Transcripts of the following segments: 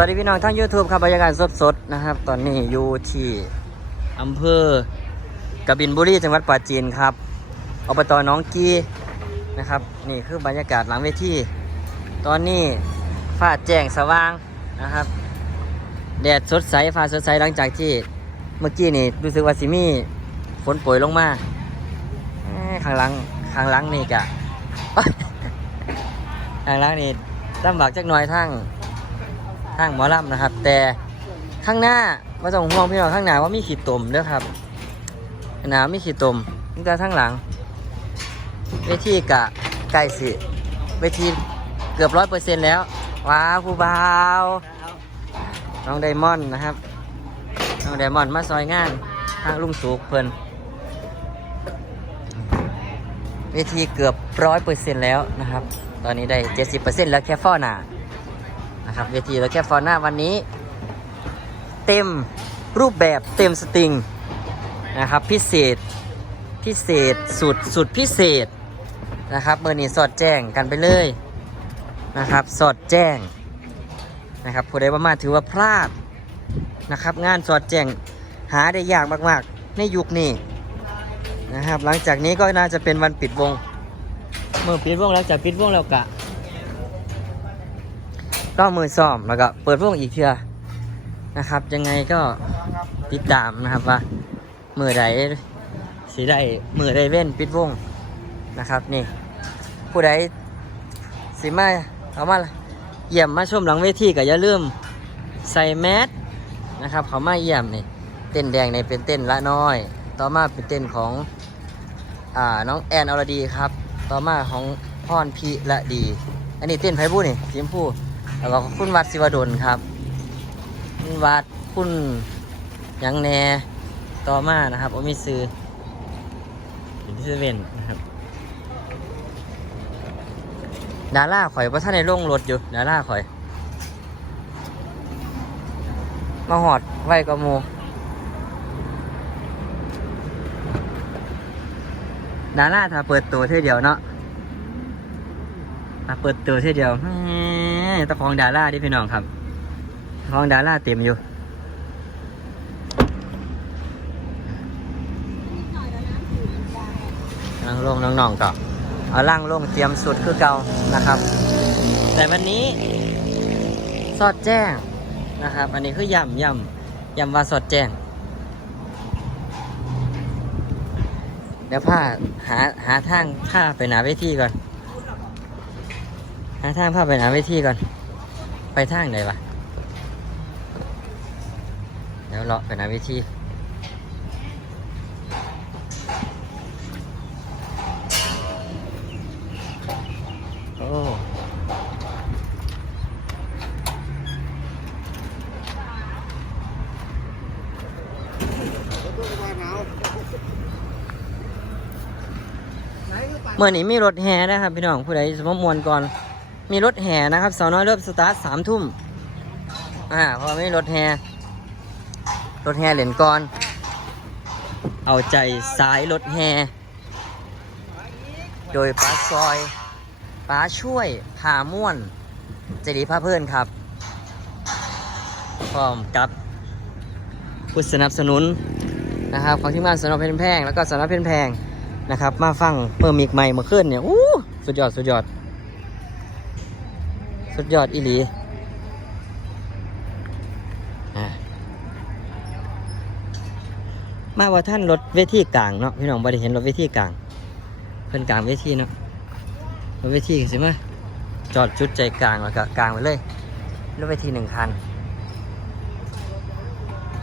สวัสดีพี่น้องทั้ง YouTube ครับบรรยากาศสดๆนะครับ ตอนนี้อยู่ที่อำเภอกบินบุรีจังหวัดปราจีนครับอบตน้องกีนะครับ นี่คือบรรยากาศหลังเวทีตอนนี้ฟ้าแจ้งสว่างนะครับ แดดสดใสฟ้าสดใสหลังจากที่เมื่อกี้นี่รู้สึกว่าสิมีฝนโปรยลงมาข้างหลังข้างหลังนี่กะข้างหลังนี่ลำบากจักหน่อยทั้ง ทางหมอลำนะครับ แต่ข้างหน้าม่ต้องห่วงพี่น้องข้างหน้าว่ามีขีดตมเด้อครับข้างหน้ามีขีดตมตั้งแต่ข้างหลังเวทีกะใกล้สิเวทีเกือบร้อยเปอร์เซ็นต์แล้ว ว้าวผู้บ่าวน้องไดมอนด์นะครับ น้องไดมอนด์มาซอยงานทางลุงสูกเพิ่นเวทีเกือบร้อยเปอร์เซ็นต์แล้วนะครับ ตอนนี้ได้เจ็ดสิบเปอร์เซ็นต์แล้วแค่ฟ้อหนา นะครับเวทีแล้วแค่ฟอนหน้าวันนี้ เต็มรูปแบบเต็มสตริงนะครับพิเศษพิเศษสุดสุดพิเศษนะครับเมื่อนี้สอดแจ้งกันไปเลยนะครับสอดแจ้งนะครับผู้ใดประมาถือว่าพลาดนะครับ งานสอดแจ้งหาได้ยากมากๆ ในยุคนี้นะครับ หลังจากนี้ก็น่าจะเป็นวันปิดวง เมื่อปิดวงแล้วจากปิดวงแล้วกะ ก็มือซ้อมแล้วก็เปิดวงอีกเทื่อนะครับ ยังไงก็ติดตามนะครับว่ามือใดสีได้มือใดเว้นปิดวงนะครับ นี่ ผู้ใดสีมาเอามาเยี่ยมมาชมหลังเวทีก็อย่าลืมใส่แมสนะครับ เขามาเยี่ยมนี่เต้นแดงในเป็นเต้นละน้อย ต่อมาเป็นเต้นของอ่าน้องแอนอรดีครับ ต่อมาของพรพีละดี อันนี้เต้นไพ่บูนี่สีชมพู แล้วก็คุณวัดศิวดลครับ คุณวัดคุณยังแนต่อมานะครับโอมิซือเป็นที่เซเว่นนะครับดาร่าข่อยเพราะท่านในโล่งรถอยู่ดาร่าข่อย มาหอดไว้กว่าหมูดาร่าถ้าเปิดตัวเท่เดียวเนาะมาเปิดตัวทีเดียวแหม ตะของดาราที่พี่น้องครับตะของดาราเต็มอยู่นั่งลงน้องๆก็เอาล่างลงเตรียมสุดคือเก่านะครับ แต่วันนี้สอดแจ้งนะครับ อันนี้คือย่ำย่ำย่ำว่าสอดแจ้ง เดี๋ยวผ้าหาหาทางผ้าไปหนาเวทีก่อน หาทางพาไปหาเวทีก่อน ไปทางไหนวะเดี๋ยวเลาะไปหาเวทีโอ้เมื่อนี้มีรถแห่นะครับพี่น้องผู้ใดสมมวนก่อน มีรถแห่นะครับสาวน้อยเริ่มสตาร์ทสามทุ่มอ่าพอไม่รถแห่รถแห่เหรียญก่อน เอาใจสายรถแห่โดยป้าซอยป้าช่วยพาม่วนเจดีพาเพื่อนครับพร้อมกับผู้สนับสนุนนะครับของที่มาสนอเพนแพงแล้วก็สนอเพนแพงนะครับ มาฟังเพิ่มอีกใหม่มื่อคืนเนี่ยอู้สุดยอดสุดยอด สุดยอดอีหลีอะมาว่าท่านรถเวทีกลางเนาะพี่น้องบ่ได้เห็นรถเวทีกลางเพิ่นกลางเวทีเนาะรถเวทีสิมจอดจุดใจกลางแล้วก็กลางไปเลยรถเวทีหนึ่งคัน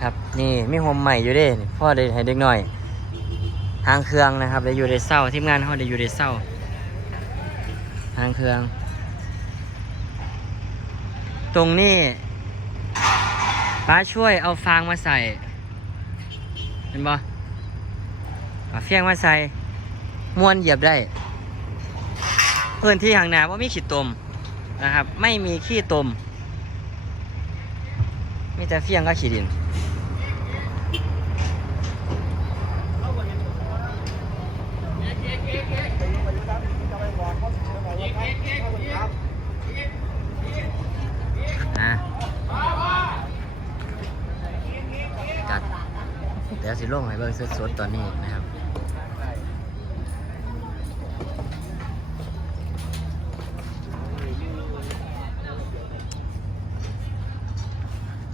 ครับนี่มีโฮมใหม่อยู่ด้พ่อได้ให้เด็กหน่อย ทางเครื่องนะครับได้อยู่ในเศร้าทีมงานเขาได้อยู่ในเศร้าทางเครื่อง ตรงนี้ป้าช่วยเอาฟางมาใส่ เห็นบ่เอาเฟียงมาใส่ม้วนเหยียบได้ พื้นที่ห่างนาว่ามีขีดตมนะครับ ไม่มีขี้ตม มีแต่เฟียงก็ขีดดิน อะ ดี๋ยวสิลงให้เบิ่งสดๆตอนนี้นะครับ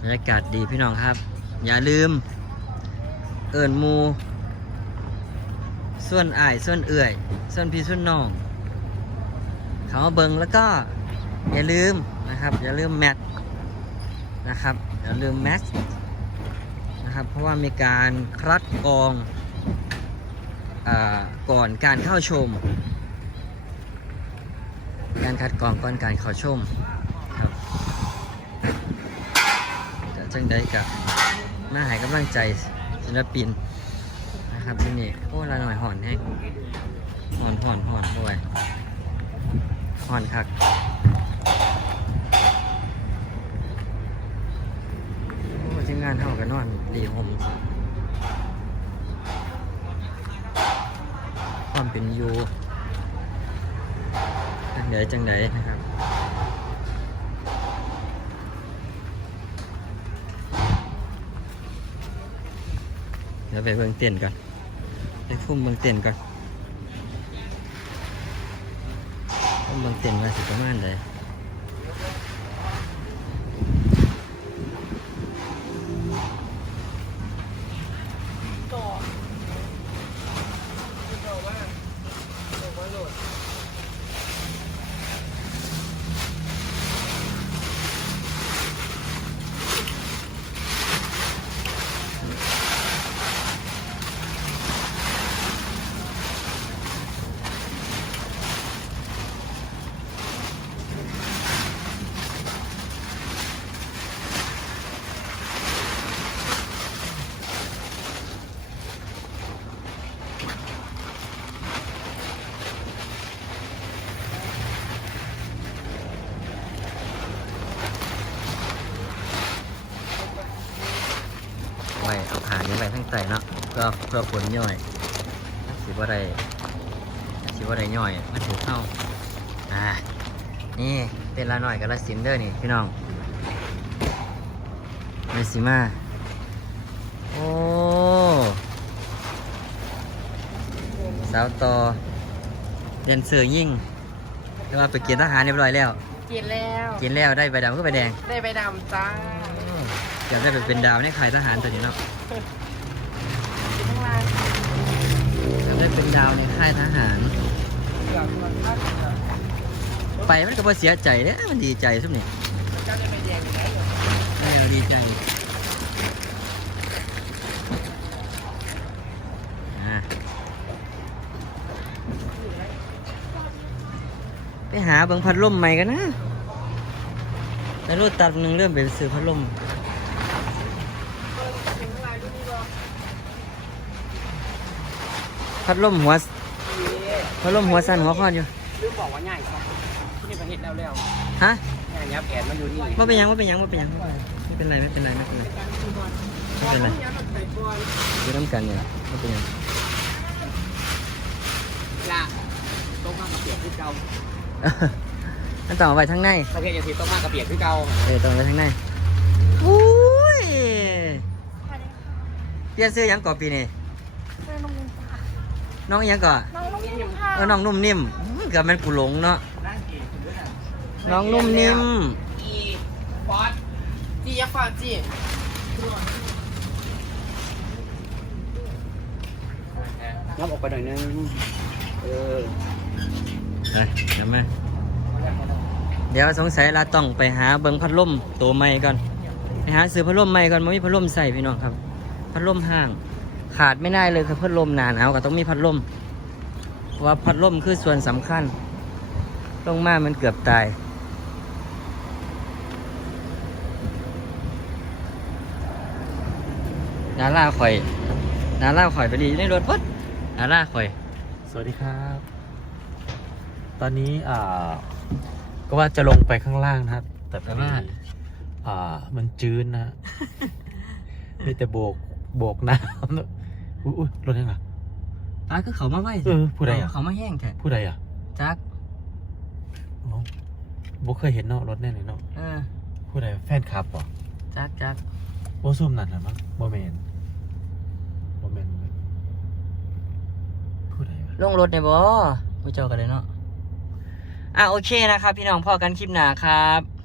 บรรยากาศดีพี่น้องครับ อย่าลืม เอิญมู ส่วนอ้ายส่วนเอื่อย ส่วนพี่ส่วนน้องเขามาเบิงแล้วก็ อย่าลืมนะครับ อย่าลืมแมทนะครับ อย่าลืมแมท นะครับ เพราะว่ามีการคัดกรองอก่อนการเข้าชม การคัดกรองก่อนการเข้าชมครับจะจังได้กับมาให้กำลังใจศิลปินนะครับที่นี่โอ้ละหน่อยห่อนแห้งห่อนห่อนห่อนด้วยห่อนคักโอ้ทีมงานเท่ากันนอน ดีผมความเป็นอยูจังใดจังใดนะครับเดี๋ยวไปเบิ่งเต้นก่อนไปฟุ้มเบิ่งเต้นก่อนฟุ้มเบิ่งเต้นว่าสิประมาณใดไว้เอาขานี้ไว้ทั้งไตเนาะก็เพื่อผลย่อยสิว่าได้สิว่าได้ย่อย มันถูกเข้าอ่านี่เต้นละหน่อยกับละสินเด้อนี่พี่น้องเมสิมาโอ้สาวต่อเรียนเสือยิ่งเรียกว่าไปเกณฑ์ทหารเรียบร้อยแล้ว กินแล้วกินแล้วได้ใบดำก็ใบแดง ได้ใบดำจ้าเกือบได้ไปเป็นดาวในค่ายทหารตัวนี้เนาะ กินข้างล่างเกือบได้เป็นดาวในค่ายทหาร ไปมันก็บ่เสียใจเด้มันดีใจสุดนี่เจ้าได้ใบแดงอยู่ไหนอยู่ได้เราดีใจอะไปหาเบิ่งพัดลมใหม่กันนะแล้วรถตัดหนึ่งเริ่มไปซื้อพัดลม กินข้างล่างดูนี่บ่ พัดลมหัวพัดลมหัวสั้นหัวคอนอยู่ลืมบอกว่าง่ายครับที่นี่ประเทศแล้วแล้วฮะง่ายยับแขนมันอยู่นี่ว่าเป็นหยังว่าเป็นหยังว่าเป็นหยังไม่เป็นไรไม่เป็นไรไม่เป็นไรไม่เป็นไรอยู่น้ำกันเนี่ยไม่เป็นหยังละต้องมากระเปียกที่เก่านั่นต่อไปทางในประเทศยาสีต้องมากระเปียกที่เก่าเออต่อไปทางในอุ้ยเปลี่ยนซื้อหยังก่อปีนี้ ชื่อนุ่มนิ่มค่ะน้องหยังก่อน้องนุ่มนิ่มค่ะเออน้องนุ่มนิ่มอื้อเกือบแม่นกูหลงเนาะน้องนุ่มนิ่มอีฟอสจียักษ์ฟอสจีน้ำออกไปหน่อยนึงเออไปเดี๋ยวมาเดี๋ยวสงสัยเราต้องไปหาเบิ่งพัดลมตัวใหม่ก่อนไปหาซื้อพัดลมใหม่ก่อนมันมีพัดลมใส่พี่น้องครับ พัดลมห้าง ขาดไม่ได้เลยคือพัดลมหนาหนาวก็ต้องมีพัดลม เพราะว่าพัดลมคือส่วนสำคัญ ลงมามันเกือบตาย นาล่าข่อย นาล่าข่อยไปดีในรถพุดนาล่าข่อย สวัสดีครับ ตอนนี้อ่าก็ว่าจะลงไปข้างล่างนะครับ แต่พอดีอ่า มันจืนนะ มีแต่โบก โบกน้ำ อุ้ยรถยังอะ ตาก็เขามาไว้เออผู้ใดอะ เขามาแห้งแท้ผู้ใดอะจักอ๋อบเคยเห็นเนาะรถแน่เลยเนาะเออผู้ใดแฟนคลับป่ะจักจัโบ่ซุ่มนั่นน่ะมั้งโบเมนโบเมนผู้ใดวะ ลงรถได้บ่ไปเจอกันเลยเนาะอะโอเคนะครับ พี่น้องพอกันคลิปหนาครับ